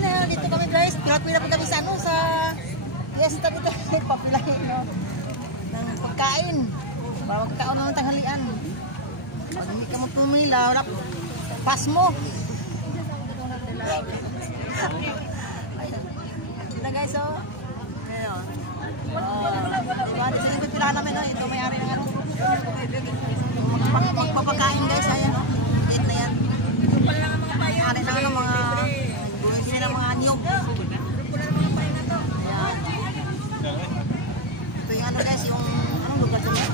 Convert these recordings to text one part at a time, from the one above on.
na dito kami guys. Pila-pila po kami sa ano sa fiesta dito. Papilahin no. Ng pagkain. Para magkaon ng tanghalian. Pag hindi ka magpumila, wala pas mo. Ito guys oh. Ngayon. Diba? Dito yung pilahan namin no. Ito may-ari ng ano. Magpapakain guys. Ayan no. Ito na yan. Ari na ano mga gawin sila ng mga anyog. Ito yung ano guys, yung anong lugar ito niya?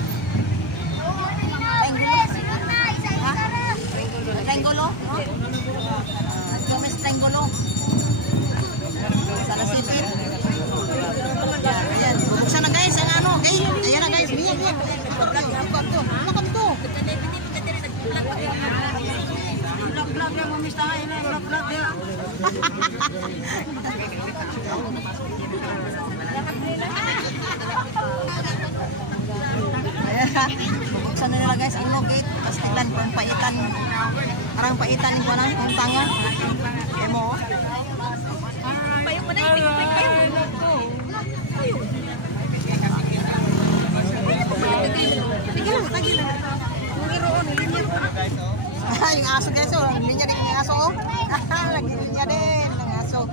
Triangulo? Ito may triangulo. Sala City. Ayan, bubuksan na guys ang ano. Ayan na guys, biya. Nakap to. Vlog ya mumista ini vlog ya. Buksan na nila guys ang logate. Pastilan kung paitan. Parang paitan yung kuwanang yung tangan. Emo. Payo mo na yung payo. Tagil lang. Mungiroon, linya. Yung aso guys, oh. Linya din yung aso, oh. Lagi linya din ng aso.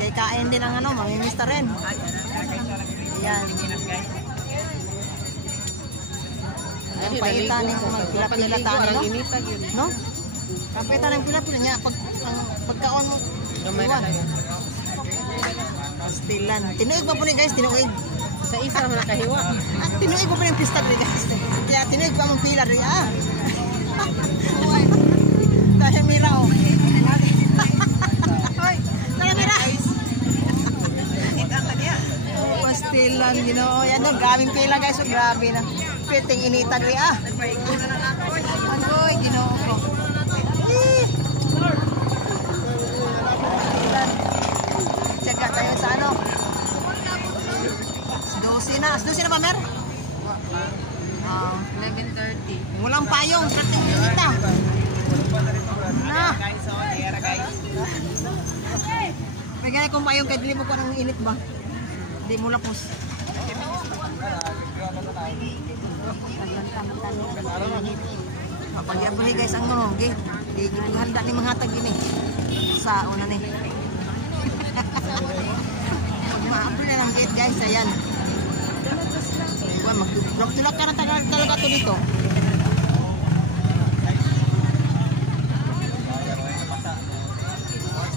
Kaya kain din ang ano, mamimista rin. Ayan. Ang paitan yung magpila-pila taan, no? No? Ang paitan yung pila-pila niya. Pagkaon mo, iwan. Pastilan. Tinuig pa po ni guys, tinuig. Sa isa na nakahiwa. Tinuig pa po yung pista rin guys. Kaya tinuig pa mong pila rin, ah. Dahil mira, oh. Dahil mira. Pastilan, you know. Yan no, grabing pila guys, so grabe na. Piting initan rin, ah. Agoy, you know. Tsaka tayo sa ano. 12 na. 12 na ba, Mer? 11:30. Walang payong, 30 minita. Na. May ganyan kung payong kahit hindi mo ko ng init ba? Hindi mo lapos. Kapag po guys ang ano, handa ni mga hatag gini. Sa una ni. Pag ma-upload na ng gate guys, ayan. Mag-tulak ka na talaga ito dito.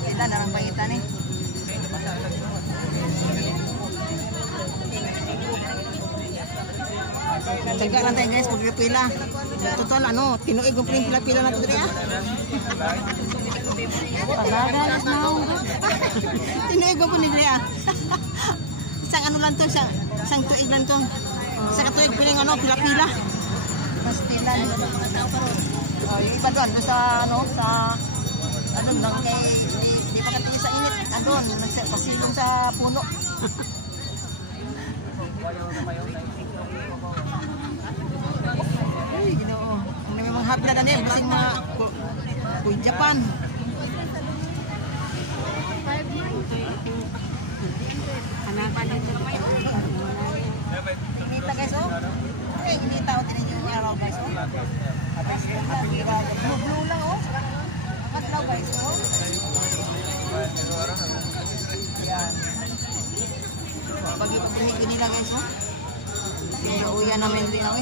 Sila na lang pangitan eh. Tsaga lang tayo guys, magpila. Total ano, tinuig mo pila-pila na ito rin ah. Tinuig mo po nila ah. Isang ano lang to, isang tuig lang to. Isang katuig piling ano, pila-pila. Pastilan. Yung iba doon, sa ano, sa ano lang kay di pagkatili sa init. Andun, nagpasilong sa puno. Ay, ginoo. Ang may mga hapla na din, bising mga Kuy Japan. Inita guys, oh. Okay, inita o tinin yung araw guys, oh. Blue lang, oh. Matlaw guys, oh. Yan. Pagi papinig nila guys, oh. Pinauyan namin rin, oh.